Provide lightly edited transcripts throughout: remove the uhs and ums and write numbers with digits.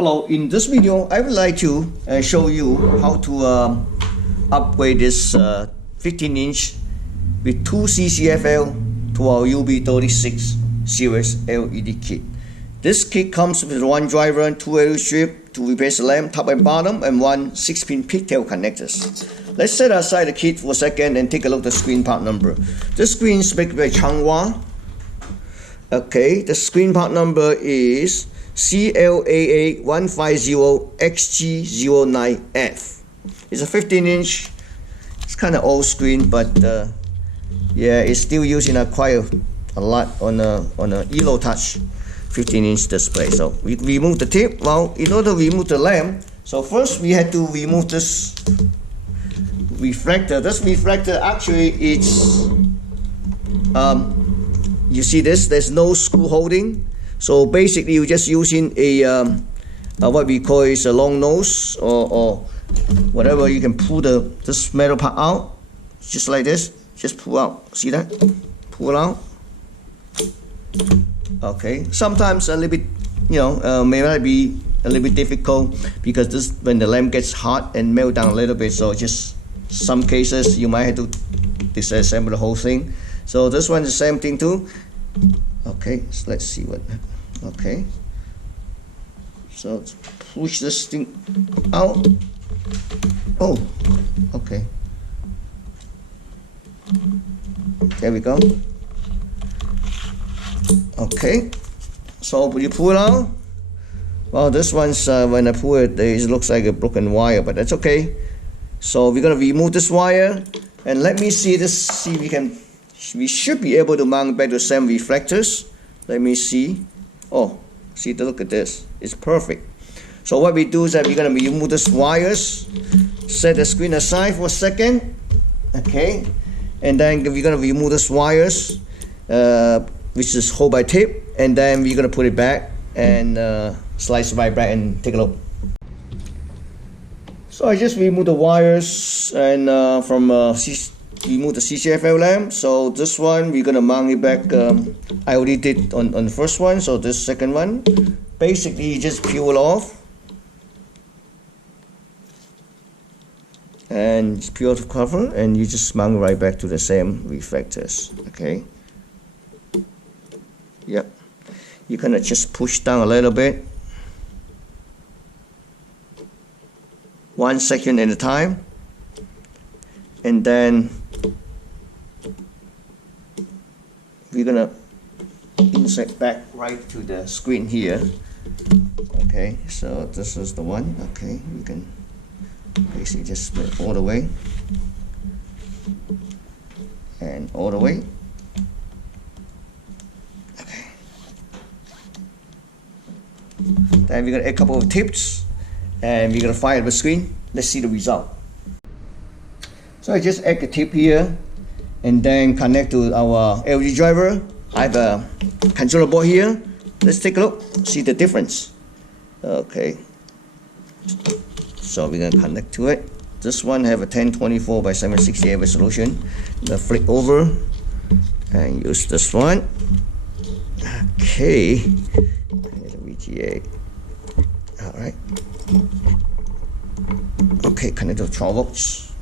Hello, in this video I would like to show you how to upgrade this 15-inch with 2 CCFL to our UB36 series LED kit. This kit comes with one driver and 2 LED strips to replace the lamp top and bottom and one 6-pin pigtail connectors. Let's set aside the kit for a second and take a look at the screen part number. This screen is made by Changhua. Okay, the screen part number is CLAA150XG09F. It's a 15-inch. It's kind of old screen, but yeah, it's still using quite a lot on a Elo Touch 15-inch display. So we remove the tip. Well, in order to remove the lamp, so first we had to remove this reflector. This reflector actually it's you see this? There's no screw holding. So basically, you're just using a what we call is a long nose or whatever. You can pull this metal part out, just like this. Just pull out. See that? Pull out. Okay. Sometimes a little bit, may not be a little bit difficult because this when the lamp gets hot and melt down a little bit. So just some cases you might have to disassemble the whole thing. So this one is the same thing too. Okay, so let's see what. Okay, so push this thing out. Oh, okay. There we go. Okay, so you pull it out. Well, this one's when I pull it, it looks like a broken wire, but that's okay. So we're gonna remove this wire, and let me see this. See if we can. We should be able to mount back the same reflectors. Let me see. Oh, see, look at this. It's perfect. So what we do is that we're going to remove these wires, set the screen aside for a second. Okay. And then we're going to remove these wires, which is hold by tape. And then we're going to put it back and slice it right back and take a look. So I just removed the wires and remove the CCFL lamp. So this one we're gonna mount it back. I already did on the first one, so this second one basically you just peel it off and peel the cover and you just mount right back to the same reflectors. Okay, yep, you're gonna just push down a little bit, 1 second at a time, and then we're gonna insert back right to the screen here. Okay, so this is the one. Okay, we can basically just put it all the way and all the way. Okay, then we're gonna add a couple of tips and we're gonna fire the screen. Let's see the result. So I just add the tip here and then connect to our LED driver. I have a controller board here. Let's take a look, see the difference. Okay, so we're gonna connect to it. This one have a 1024 by 768 resolution. I'm gonna flip over and use this one. Okay, VGA. All right. Okay, connect to 12 volts.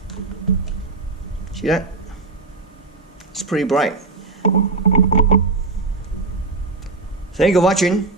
See that? It's pretty bright. Thank you for watching.